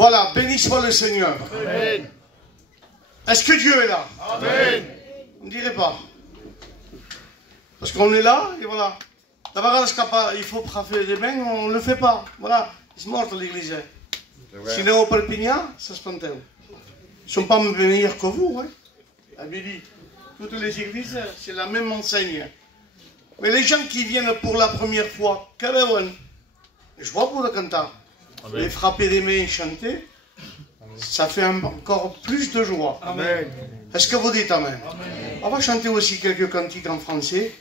Voilà, béni soit le Seigneur. Est-ce que Dieu est là? Amen. On ne dirait pas. Parce qu'on est là, et voilà. D'abord, il faut frapper les mains, on ne le fait pas. Voilà, c'est mort l'église. Sinon, au Perpignan, ça se pente. Ils ne sont pas meilleurs que vous. Hein. Amélie, toutes les églises, c'est la même enseigne. Mais les gens qui viennent pour la première fois, je vois pour le cantar. Les frapper les mains et chanter, ça fait encore plus de joie. Amen. Est-ce que vous dites Amen? Amen. On va chanter aussi quelques cantiques en français.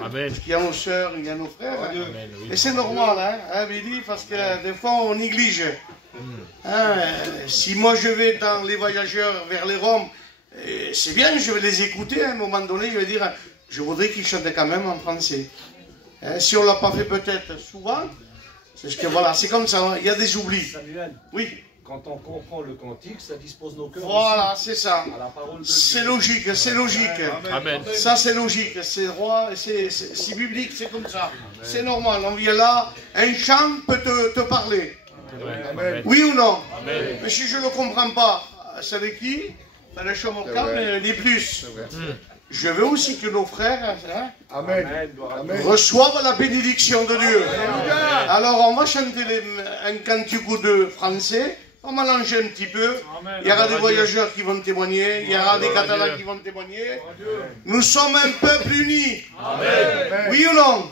Amen. Parce qu'il y a nos sœurs, il y a nos frères. Amen, oui. Et c'est normal, hein, Billy, parce que des fois on néglige. Si moi je vais dans les voyageurs vers les Roms, c'est bien, je vais les écouter. À un moment donné, je vais dire, je voudrais qu'ils chantent quand même en français. Si on ne l'a pas fait peut-être souvent, c'est que voilà, c'est comme ça, il y a des oublis. Samuel, oui. Quand on comprend le cantique, ça dispose nos cœurs. Voilà, c'est ça. C'est logique, c'est logique. Amen. Ça c'est logique, c'est droit, c'est biblique, c'est comme ça. C'est normal, on vient là, un chant peut te parler. Amen. Oui ou non? Amen. Mais si je ne le comprends pas, c'est avec qui? Le Chomorcam, ni plus. Je veux aussi que nos frères reçoivent la bénédiction de Dieu. Alors on va chanter un cantique de français. On va mélanger un petit peu. Il y aura des voyageurs qui vont témoigner. Il y aura des Catalans qui vont témoigner. Nous sommes un peuple uni. Oui ou non?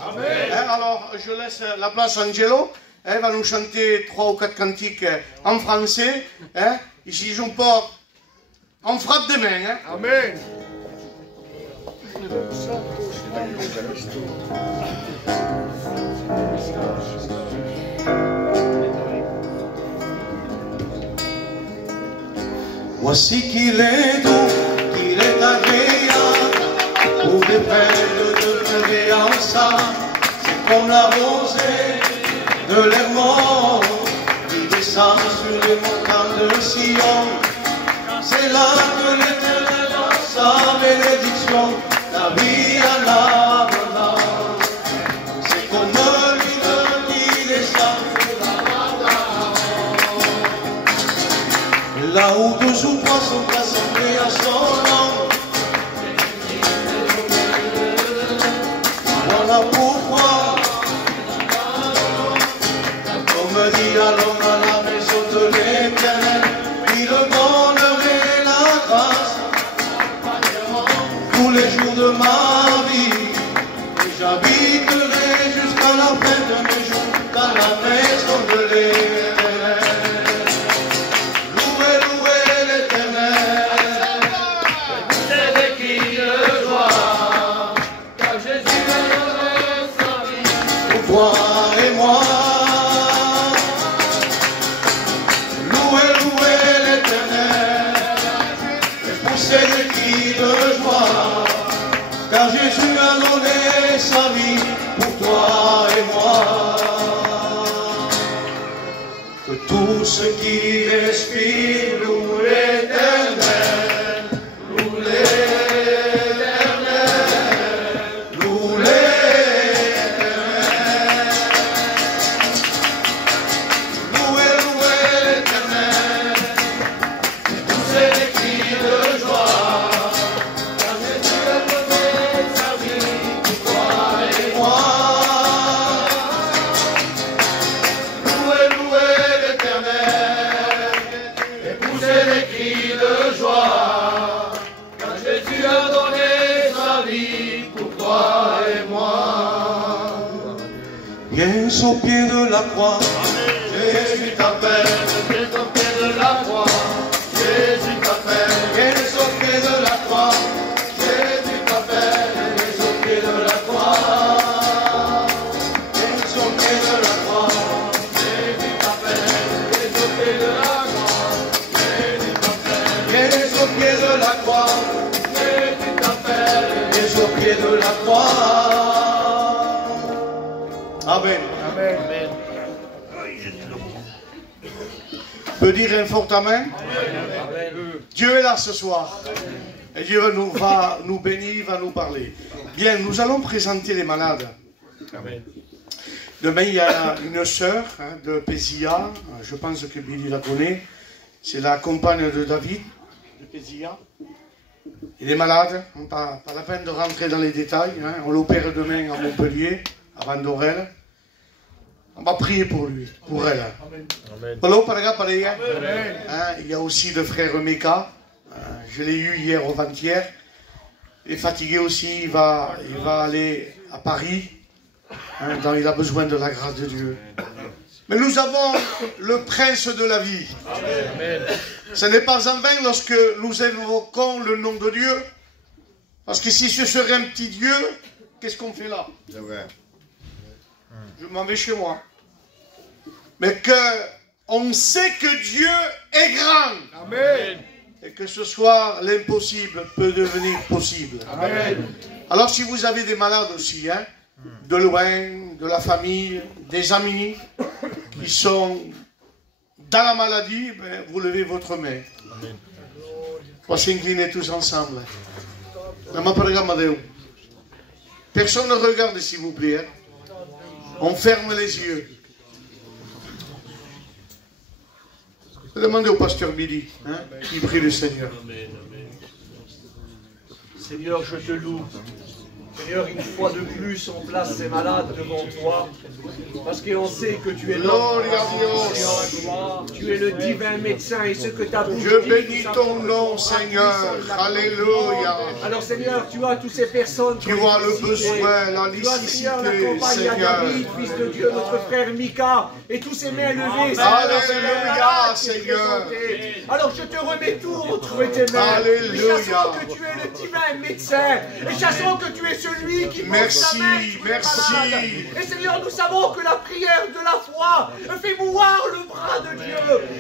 Alors, je laisse la place à Angelo. Elle va nous chanter 3 ou 4 cantiques en français. Ici, je pas en frappe des mains. Amen. Voici qu'il est doux, qu'il est agréable, pour des peines de pleurer ensemble. C'est comme la rosée de l'Hermon qui descend sur les montagnes de Sion. C'est là que l'Éternel dans sa bénédiction, la vie en abondance. C'est comme l'île qui descend sur la montagne. Là où 2 ou 3 sont rassemblés à son nom. Voilà pourquoi, comme dit à l'homme à la maison de l'Éternel, il le bonheur et la grâce tous les jours de ma vie. Et j'habiterai jusqu'à la fin de mes jours dans la maison de l'Éternel. Louez, louez l'Éternel. C'est des cris de joie, car Jésus a donné sa vie. Pour toi et moi. Louez, louez l'Éternel. Et poussez des cris de joie, car Jésus a donné sa vie pour toi et moi. Que tout ce qui respire loue l'Éternel, loue l'Éternel, loue l'Éternel. Louez, louez l'Éternel, et poussez des cris de joie, car Jésus a donné sa vie pour toi et moi. Louez, louez l'Éternel, et poussez des cris de joie, car Jésus a donné sa vie pour toi et moi. Viens au pied de la croix, Jésus t'appelle. Viens au pied de la croix, Jésus t'appelle. Viens au pied de la croix, Jésus t'appelle. viens au pied de la croix. Viens au pied de la croix, Jésus t'appelle. Viens au pied de la croix, Jésus t'appelle. viens au pied de la croix, Jésus t'appelle. viens au pied de la croix. Amen. Amen. Peut dire un fort amen. Dieu est là ce soir. Et Dieu va nous bénir, va nous parler. Bien, nous allons présenter les malades. Amen. Demain, il y a une sœur de Pézia. Je pense que Billy la connaît. C'est la compagne de David, de Pézia. Il est malade. Pas la peine de rentrer dans les détails. On l'opère demain à Montpellier, à Vandorel. On va prier pour lui, pour elle. Amen. Hello, pareil. Il y a aussi le frère Meka. Je l'ai eu hier au avant-hier. Il est fatigué aussi. Il va aller à Paris. Donc il a besoin de la grâce de Dieu. Mais nous avons le prince de la vie. Amen. Ce n'est pas en vain lorsque nous évoquons le nom de Dieu. Parce que si ce serait un petit Dieu, qu'est-ce qu'on fait là? Je m'en vais chez moi. Mais on sait que Dieu est grand. Amen. Et que ce soir, l'impossible peut devenir possible. Amen. Alors si vous avez des malades aussi, de loin, de la famille, des amis qui sont dans la maladie, ben, vous levez votre main. Amen. On va s'incliner tous ensemble. Personne ne regarde, s'il vous plaît. On ferme les yeux. Demandez au pasteur Billy, qui prie le Seigneur. Seigneur, je te loue. Seigneur, une fois de plus, on place ces malades devant toi. Parce qu'on sait que tu es Gloria l'homme, a Dios. tu es le divin médecin et ce que ta bouche Je dit, bénis nous ton savons nom, que toi, Seigneur. tu es la Alléluia. Alors Seigneur, tu as toutes ces personnes Tu vois le besoin, la tu as Seigneur la nécessité, compagne à Seigneur. David, fils de Dieu, notre frère Mika, et tous ces mains levées. Alléluia, Seigneur. Alors je te remets tout entre tes mains. Alléluia. Et chassons que tu es le divin médecin. Et chassons que tu es celui qui pose Merci, ta main sur les merci. malades. Et Seigneur, nous savons que la prière de la foi fait mouvoir le bras de Dieu.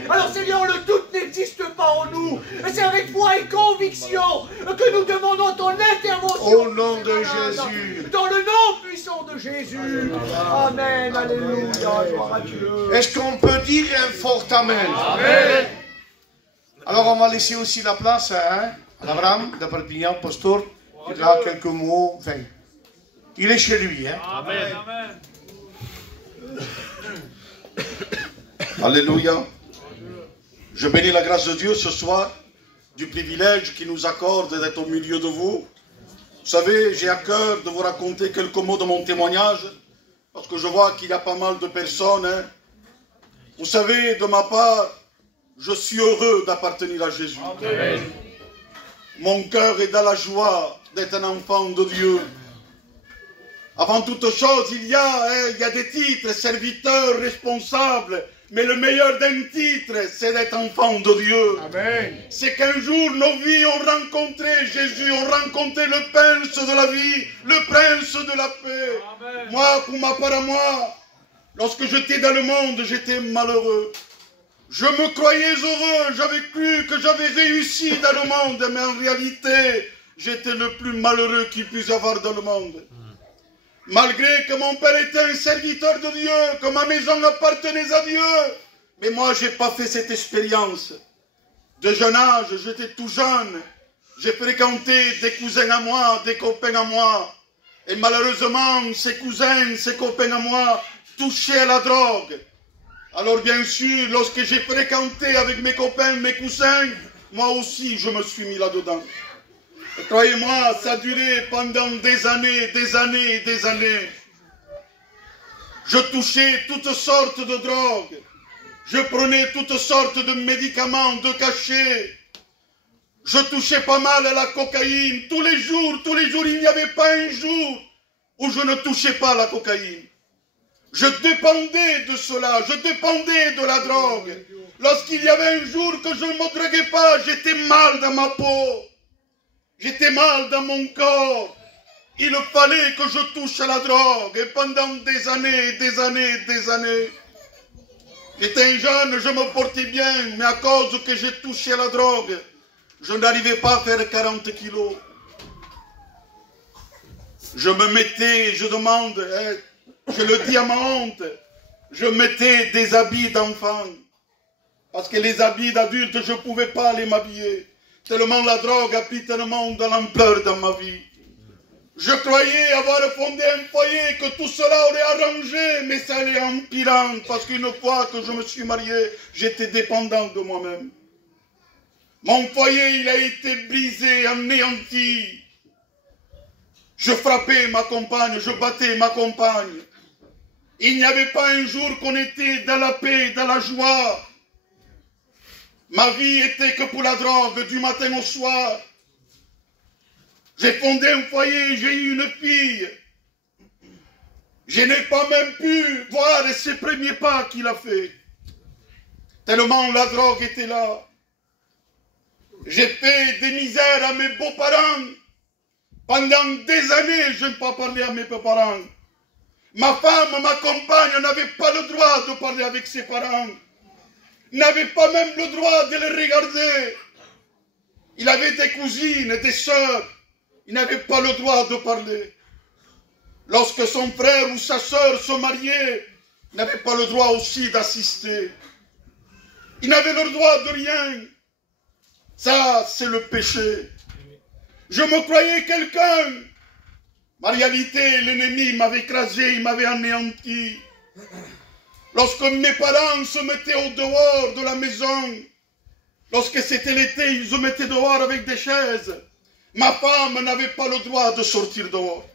Alors Seigneur, le doute n'existe pas en nous. Et c'est avec foi et conviction que nous demandons ton intervention. Au nom de Jésus. Dans le nom puissant de Jésus. Amen. Alléluia. Gloire à Dieu. Est-ce qu'on peut dire un fort Amen? Amen. Alors on va laisser aussi la place à Abraham de Perpignan, pasteur. Il a quelques mots. Enfin, il est chez lui. Hein. Amen. Alléluia. Je bénis la grâce de Dieu ce soir, du privilège qu'il nous accorde d'être au milieu de vous. Vous savez, j'ai à cœur de vous raconter quelques mots de mon témoignage, parce que je vois qu'il y a pas mal de personnes. Hein. Vous savez, de ma part, je suis heureux d'appartenir à Jésus. Amen. Mon cœur est dans la joie d'être un enfant de Dieu. Avant toute chose, il y a des titres, serviteurs, responsables. Mais le meilleur d'un titre, c'est d'être enfant de Dieu. Amen. C'est qu'un jour, nos vies ont rencontré Jésus, ont rencontré le prince de la vie, le prince de la paix. Amen. Moi, pour ma part à moi, lorsque j'étais dans le monde, j'étais malheureux. Je me croyais heureux, j'avais cru que j'avais réussi dans le monde, mais en réalité, j'étais le plus malheureux qu'il puisse y avoir dans le monde. Malgré que mon père était un serviteur de Dieu, que ma maison appartenait à Dieu, mais moi, je n'ai pas fait cette expérience. De jeune âge, j'étais tout jeune, j'ai fréquenté des cousins à moi, des copains à moi, et malheureusement, ces cousins, ces copains à moi, touchaient à la drogue. Alors bien sûr, lorsque j'ai fréquenté avec mes copains, mes cousins, moi aussi je me suis mis là-dedans. Et croyez-moi, ça a duré pendant des années, des années, des années. Je touchais toutes sortes de drogues. Je prenais toutes sortes de médicaments, de cachets. Je touchais pas mal à la cocaïne. Tous les jours, il n'y avait pas un jour où je ne touchais pas à la cocaïne. Je dépendais de cela, je dépendais de la drogue. Lorsqu'il y avait un jour que je ne me droguais pas, j'étais mal dans ma peau. J'étais mal dans mon corps. Il fallait que je touche à la drogue. Et pendant des années, des années, des années, j'étais un jeune, je me portais bien, mais à cause que j'ai touché à la drogue, je n'arrivais pas à faire 40 kilos. Je me mettais, je demande... Je le dis à ma honte, je mettais des habits d'enfant. Parce que les habits d'adulte, je ne pouvais pas les m'habiller. Tellement la drogue a pris tellement de l'ampleur dans ma vie. Je croyais avoir fondé un foyer, que tout cela aurait arrangé, mais ça allait empirant. Parce qu'une fois que je me suis marié, j'étais dépendant de moi-même. Mon foyer, il a été brisé, anéanti. Je frappais ma compagne, je battais ma compagne. Il n'y avait pas un jour qu'on était dans la paix, dans la joie. Ma vie était que pour la drogue, du matin au soir. J'ai fondé un foyer, j'ai eu une fille. Je n'ai pas même pu voir ses premiers pas qu'il a fait. Tellement la drogue était là. J'ai fait des misères à mes beaux-parents. Pendant des années, je n'ai pas parlé à mes parents. Ma femme, ma compagne, n'avait pas le droit de parler avec ses parents. N'avait pas même le droit de les regarder. Il avait des cousines, des sœurs. Il n'avait pas le droit de parler. Lorsque son frère ou sa sœur se mariait, il n'avait pas le droit aussi d'assister. Il n'avait le droit de rien. Ça, c'est le péché. Je me croyais quelqu'un. En réalité, l'ennemi m'avait écrasé, il m'avait anéanti. Lorsque mes parents se mettaient au dehors de la maison, lorsque c'était l'été, ils se mettaient dehors avec des chaises. Ma femme n'avait pas le droit de sortir dehors.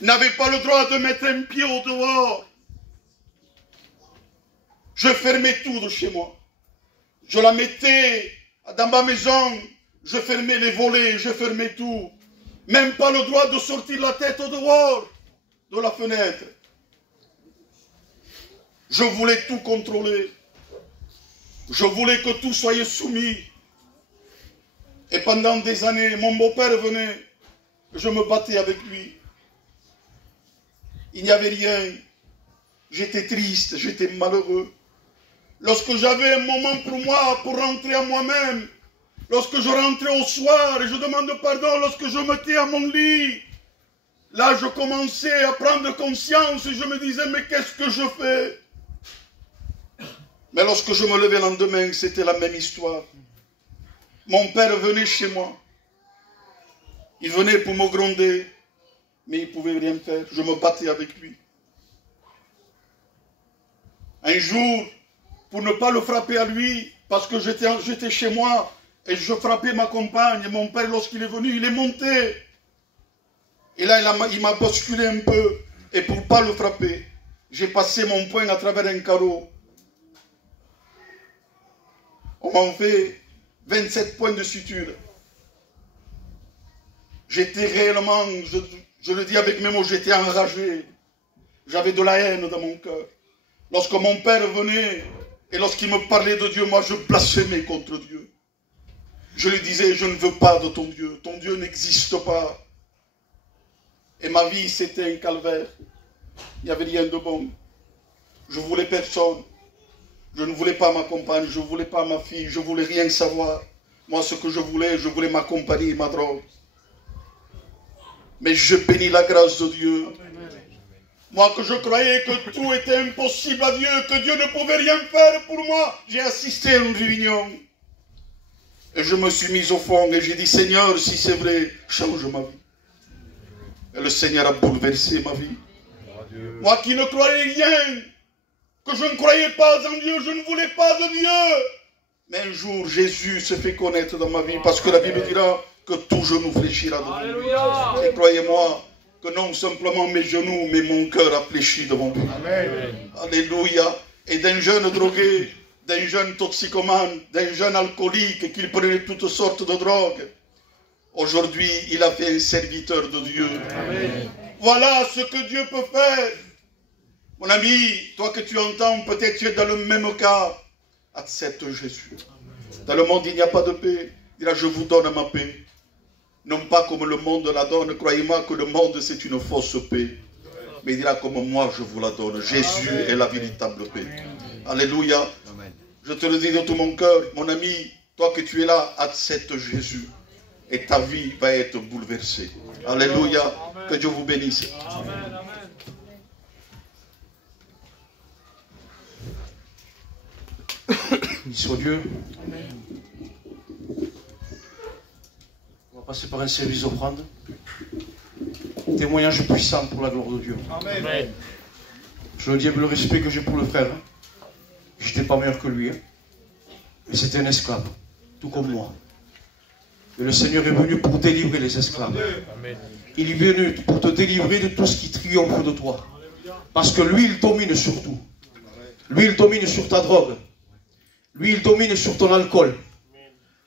n'avait pas le droit de mettre un pied au dehors. Je fermais tout de chez moi. Je la mettais dans ma maison, je fermais les volets, je fermais tout. Même pas le droit de sortir la tête au dehors de la fenêtre. Je voulais tout contrôler. Je voulais que tout soit soumis. Et pendant des années, mon beau-père venait, je me battais avec lui. Il n'y avait rien. J'étais triste, j'étais malheureux. Lorsque j'avais un moment pour moi, pour rentrer à moi-même, lorsque je rentrais au soir et je demande pardon, lorsque je me mettais à mon lit, là je commençais à prendre conscience et je me disais, mais qu'est-ce que je fais? Mais lorsque je me levais le lendemain, c'était la même histoire. Mon père venait chez moi. Il venait pour me gronder, mais il ne pouvait rien faire. Je me battais avec lui. Un jour, pour ne pas le frapper à lui, parce que j'étais chez moi et je frappais ma compagne, et mon père, lorsqu'il est venu, il est monté. Et là, il m'a bousculé un peu. Et pour ne pas le frapper, j'ai passé mon poing à travers un carreau. On m'a fait 27 points de suture. J'étais réellement, je le dis avec mes mots, j'étais enragé. J'avais de la haine dans mon cœur. Lorsque mon père venait et lorsqu'il me parlait de Dieu, moi je blasphémais contre Dieu. Je lui disais, je ne veux pas de ton Dieu n'existe pas. Et ma vie c'était un calvaire. Il n'y avait rien de bon. Je voulais personne. Je ne voulais pas ma compagne, je ne voulais pas ma fille, je ne voulais rien savoir. Moi ce que je voulais ma compagnie, ma drogue. Mais je bénis la grâce de Dieu. Moi que je croyais que tout était impossible à Dieu, que Dieu ne pouvait rien faire pour moi, j'ai assisté à une réunion. Et je me suis mis au fond et j'ai dit, Seigneur, si c'est vrai, change ma vie. Et le Seigneur a bouleversé ma vie. Moi qui ne croyais rien, que je ne croyais pas en Dieu, je ne voulais pas de Dieu. Mais un jour, Jésus se fait connaître dans ma vie, parce que la Bible dira que tout genou fléchira devant lui. Et croyez-moi, que non simplement mes genoux, mais mon cœur a fléchi devant lui. Amen. Alléluia. Et d'un jeune drogué, d'un jeune toxicomane, d'un jeune alcoolique qui prenait toutes sortes de drogues, aujourd'hui, il a fait un serviteur de Dieu. Amen. Voilà ce que Dieu peut faire. Mon ami, toi que tu entends, peut-être tu es dans le même cas. Accepte Jésus. Dans le monde, il n'y a pas de paix. Il dira, je vous donne ma paix. Non pas comme le monde la donne. Croyez-moi que le monde, c'est une fausse paix. Mais il dira, comme moi, je vous la donne. Jésus est la véritable paix. Alléluia. Amen. Je te le dis de tout mon cœur. Mon ami, toi que tu es là, accepte Jésus. Et ta vie va être bouleversée. Alléluia. Que Dieu vous bénisse. Amen. Soit Dieu. On va passer par un service d'offrande. Témoignage puissant pour la gloire de Dieu. Amen. Je le dis avec le respect que j'ai pour le frère. Je n'étais pas meilleur que lui. Mais c'était un esclave, tout comme moi. Et le Seigneur est venu pour délivrer les esclaves. Amen. Il est venu pour te délivrer de tout ce qui triomphe de toi. Parce que lui, il domine sur tout. Lui, il domine sur ta drogue. Lui, il domine sur ton alcool.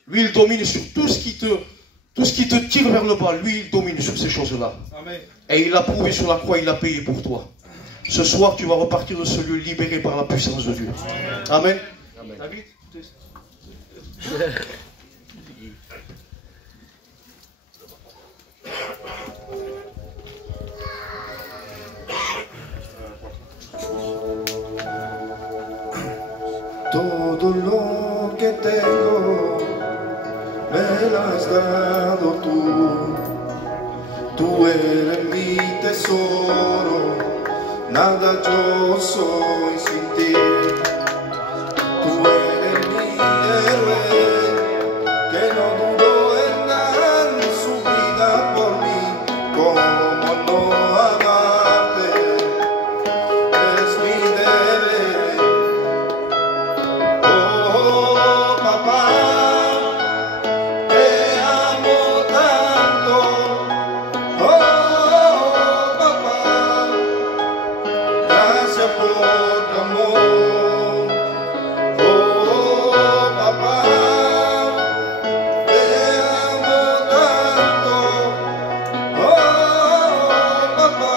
Lui, il domine sur tout ce qui te tire vers le bas. Lui, il domine sur ces choses-là. Et il l'a prouvé sur la croix, il l'a payé pour toi. Ce soir, tu vas repartir de ce lieu libéré par la puissance de Dieu. Amen. Amen. David, todo lo que tengo me lo has dado tú eres mi tesoro, nada yo soy sin ti, tú eres mi héroe, que no dudó en dar su vida por mí, como no amarte, es mi deber. Oh papá, te amo tanto, oh gracias por tu amor. Oh, papá, te amo tanto. Oh, papá,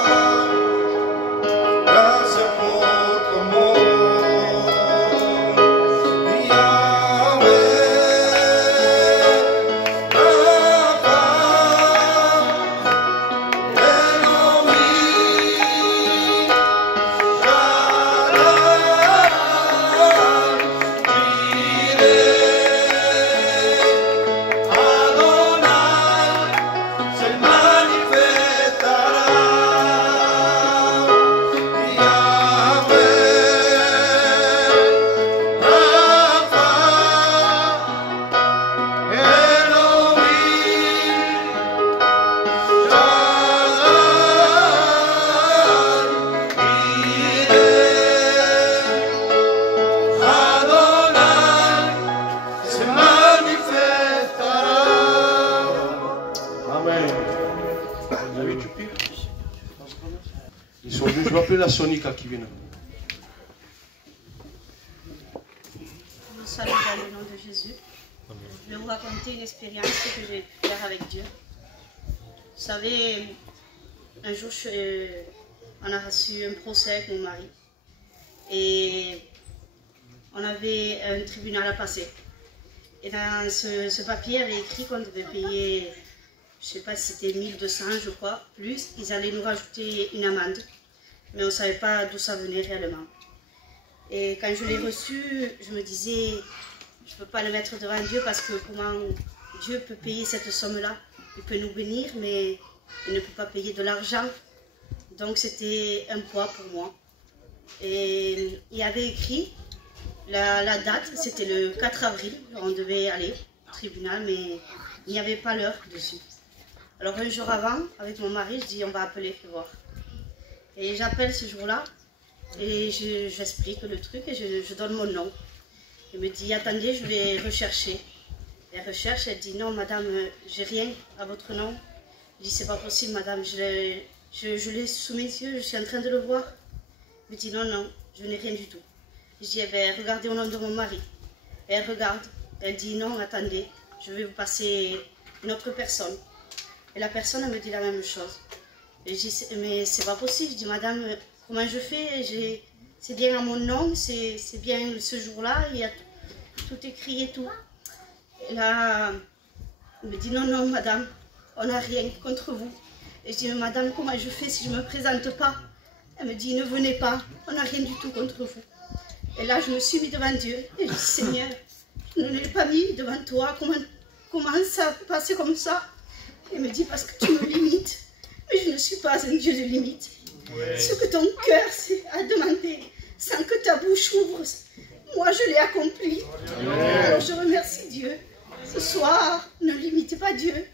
gracias por tu amor. Ils sont venus, je vais appeler la Sonica qui vient. Je vous salue dans le nom de Jésus. Je vais vous raconter une expérience que j'ai pu faire avec Dieu. Vous savez, un jour, on a reçu un procès avec mon mari. Et on avait un tribunal à passer. Et dans ce papier, il y avait écrit qu'on devait payer, je ne sais pas si c'était 1200, je crois, plus. Ils allaient nous rajouter une amende. Mais on ne savait pas d'où ça venait réellement. Et quand je l'ai reçu, je me disais, je ne peux pas le mettre devant Dieu parce que comment Dieu peut payer cette somme-là? Il peut nous bénir, mais il ne peut pas payer de l'argent. Donc c'était un poids pour moi. Et il y avait écrit, la date, c'était le 4 avril, on devait aller au tribunal, mais il n'y avait pas l'heure dessus. Alors un jour avant, avec mon mari, je dis on va appeler et voir. Et j'appelle ce jour-là, et j'explique le truc, et je donne mon nom. Il me dit, attendez, je vais rechercher. Elle recherche, elle dit, non madame, j'ai rien à votre nom. Je dis, c'est pas possible madame, je l'ai sous mes yeux, je suis en train de le voir. Elle me dit, non, non, je n'ai rien du tout. Je dis, eh bien, regardez au nom de mon mari. Et elle regarde, elle dit, non, attendez, je vais vous passer une autre personne. Et la personne, elle me dit la même chose. Et je dis, mais c'est pas possible. Je dis, madame, comment je fais? C'est bien à mon nom, c'est bien ce jour-là, il y a tout écrit et tout. Et là, elle me dit, non, non, madame, on n'a rien contre vous. Et je dis, mais madame, comment je fais si je ne me présente pas? Elle me dit, ne venez pas, on n'a rien du tout contre vous. Et là, je me suis mis devant Dieu et je dis, Seigneur, je ne l'ai pas mis devant toi, comment ça peut passer comme ça? Elle me dit, parce que tu me limites. Mais je ne suis pas un Dieu de limite. Ouais. Ce que ton cœur a demandé, sans que ta bouche ouvre, moi je l'ai accompli. Ouais. Alors je remercie Dieu. Ce soir, ne limitez pas Dieu,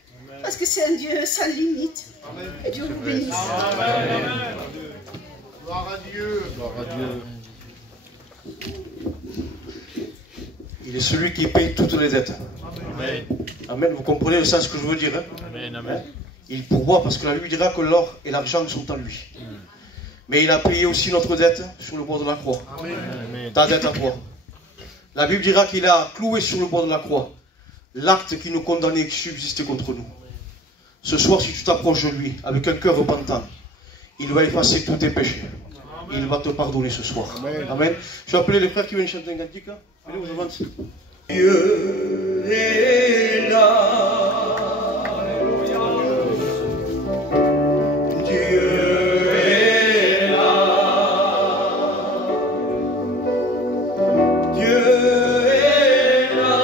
parce que c'est un Dieu sans limite. Amen. Et Dieu vous bénisse. Amen. Gloire à Dieu. Gloire à Dieu. Il est celui qui paye toutes les dettes. Amen. Amen. Vous comprenez le sens que je veux dire, hein? Amen. Amen. Il pourvoit parce que la Bible dira que l'or et l'argent sont en lui. Mais il a payé aussi notre dette sur le bois de la croix. Amen. Ta dette à toi. La Bible dira qu'il a cloué sur le bois de la croix l'acte qui nous condamnait et qui subsistait contre nous. Ce soir, si tu t'approches de lui avec un cœur repentant, il va effacer tous tes péchés. Il va te pardonner ce soir. Amen. Amen. Je vais appeler les frères qui viennent chanter un cantique. Allez, vous avancez. Dieu est là. Dieu est là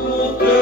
pour te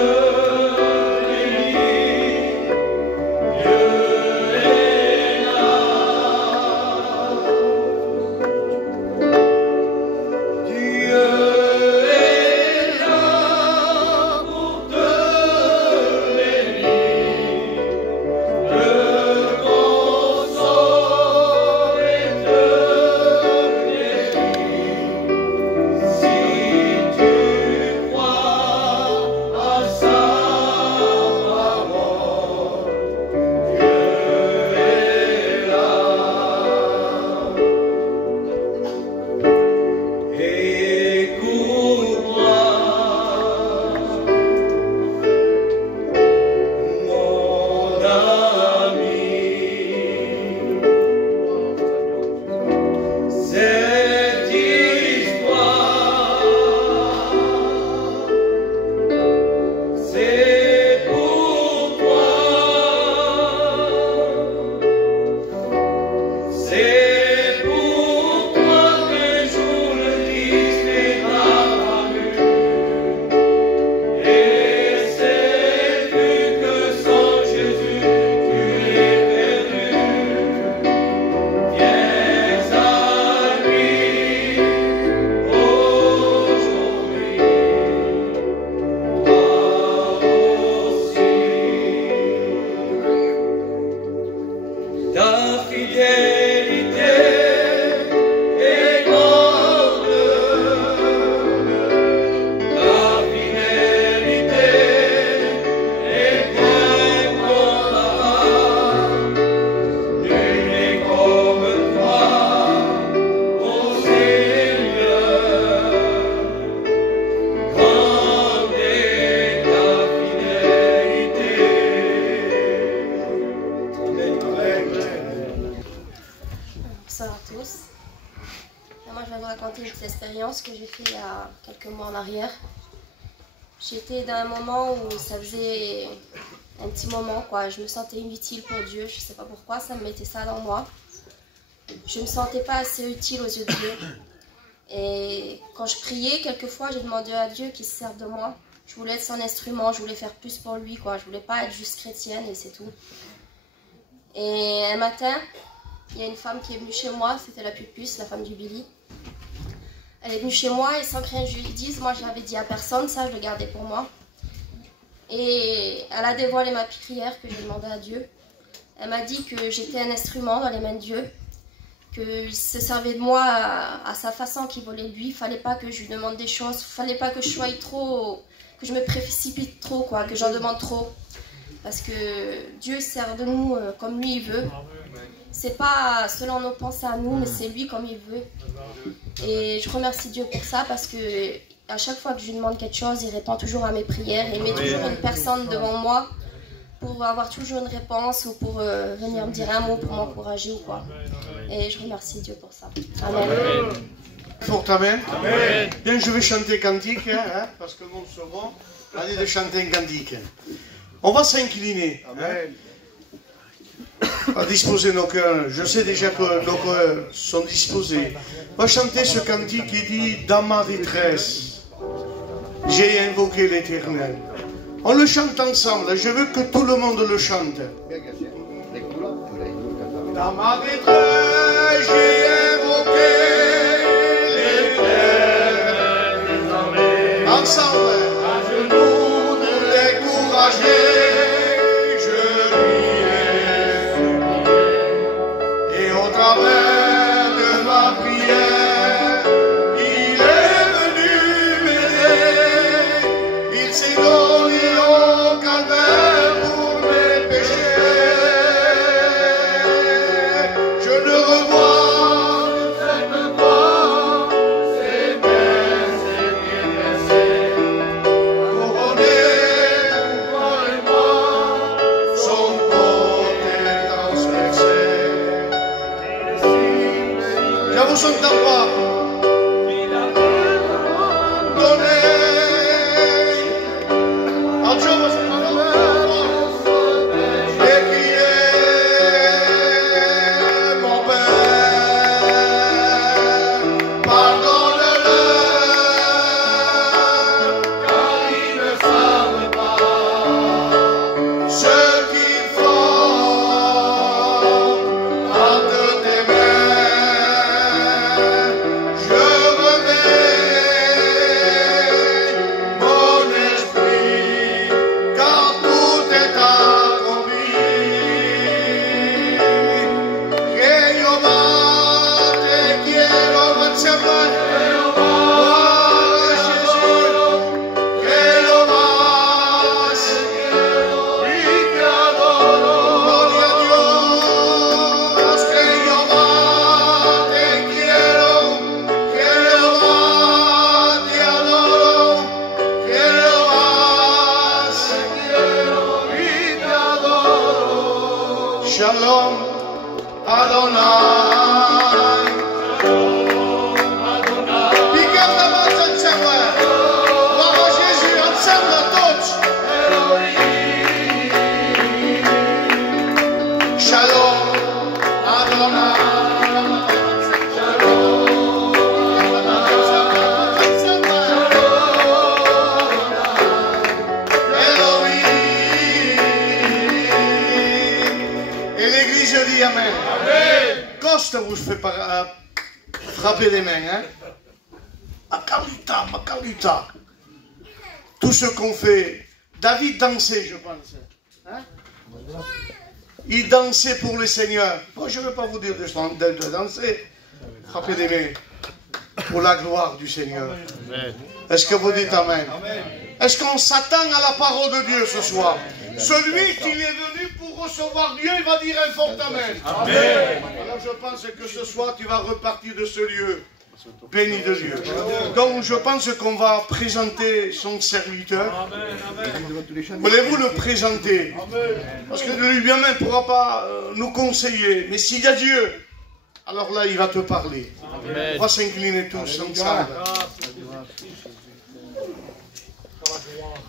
fidélité est grande. Ta fidélité est incomparable. Nul n'est comme toi, mon Seigneur. Grande est ta fidélité. Bonsoir à tous. Moi, je vais vous raconter une petite expérience que j'ai fait il y a quelques mois en arrière. J'étais dans un moment où ça faisait un petit moment, quoi. Je me sentais inutile pour Dieu. Je ne sais pas pourquoi, ça me mettait ça dans moi. Je ne me sentais pas assez utile aux yeux de Dieu. Et quand je priais, quelquefois, j'ai demandé à Dieu qu'il se serve de moi. Je voulais être son instrument, je voulais faire plus pour lui, quoi. Je voulais pas être juste chrétienne et c'est tout. Et un matin, il y a une femme qui est venue chez moi, c'était la pupus, la femme du Billy. Elle est venue chez moi et sans que rien je lui dise, moi je l'avais dit à personne, ça je le gardais pour moi. Et elle a dévoilé ma prière que j'ai demandé à Dieu. Elle m'a dit que j'étais un instrument dans les mains de Dieu, qu'il se servait de moi à sa façon qu'il voulait lui. Il fallait pas que je lui demande des choses, il fallait pas que je sois trop, que je me précipite trop, quoi, que j'en demande trop. Parce que Dieu sert de nous comme lui il veut. C'est pas selon nos pensées à nous, mais c'est lui comme il veut. Et je remercie Dieu pour ça parce que à chaque fois que je lui demande quelque chose, il répond toujours à mes prières. Et il met toujours une personne devant moi pour avoir toujours une réponse ou pour venir me dire un mot pour m'encourager ou quoi. Et je remercie Dieu pour ça. Amen. Fort amen. Amen. Bien, je vais chanter cantique, hein, parce que mon second a dit de chanter un cantique. On va s'incliner. Amen. À disposer nos cœurs. Je sais déjà que nos cœurs sont disposés. On va chanter ce cantique qui dit « Dans ma détresse, j'ai invoqué l'Éternel ». On le chante ensemble. Je veux que tout le monde le chante. Dans ma détresse, j'ai invoqué l'Éternel. Ensemble. À genoux, ne décourager. Au travers de ma prière, il est venu m'aider. Il s'est donné au calvaire pour mes péchés. Je ne revois cette voix, ses mains, ses pieds blessés. Couronné pour toi et moi, son côté transpercé. Je vous entends pas. Il a donné à Dieu et qui est mon Père. Pardonne-leur, car ils ne savent pas ce qu'ils font entre tes mains. Je remets mon esprit, car tout est accompli. Que Jehová te quiero, Jehová, Jésus, que Jehová te quiero y te adoro. Gloria a Dios, que Jehová te quiero, que Jehová te adoro, que Jehová te quiero y te adoro. Shalom Adonai. Shalom Adonai. Piquez la main ensemble. Gloire à Jésus, ensemble tous. Shalom Adonai. Et l'église dit Amen. Coste vous fait frapper les mains. Hein? Macaluta. Tout ce qu'on fait. David dansait, je pense. Hein? ils dansaient pour le Seigneur. Moi, je ne veux pas vous dire de danser. Frappez les mains. Pour la gloire du Seigneur. Est-ce que vous dites Amen? Est-ce qu'on s'attend à la parole de Dieu ce soir? Celui qui est venu pour recevoir Dieu, il va dire un fort Amen. Amen. Alors je pense que ce soir, tu vas repartir de ce lieu béni de Dieu. Donc je pense qu'on va présenter son serviteur. Voulez-vous le présenter? Parce que lui-même ne pourra pas nous conseiller. Mais s'il y a Dieu, alors là, il va te parler. Amen. On va s'incliner tous ensemble.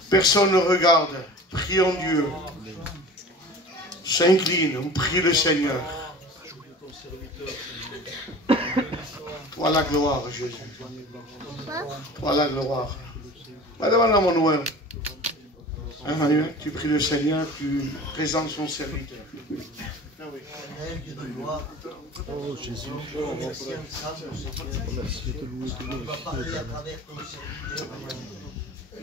Personne ne regarde. Prions Dieu. S'incline, on prie le Seigneur. Toi la gloire, Jésus. Toi la gloire. Madame Manuel. Emmanuel, tu pries le Seigneur, tu présentes son serviteur. Oh Jésus, on va parler à travers ton serviteur.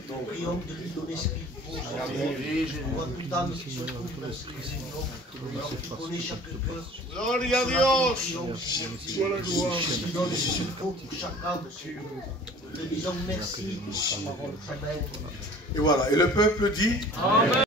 Nous prions de lui donner ce qu'il faut. On voit toute âme qui se trouve dans ce Seigneur. Alors tu connais chaque cœur. Gloria a Dios. Sois la gloire. Tu donnes ce qu'il faut pour chaque âme, Seigneur. Nous te disons merci. Amen. Et voilà, et le peuple dit Amen.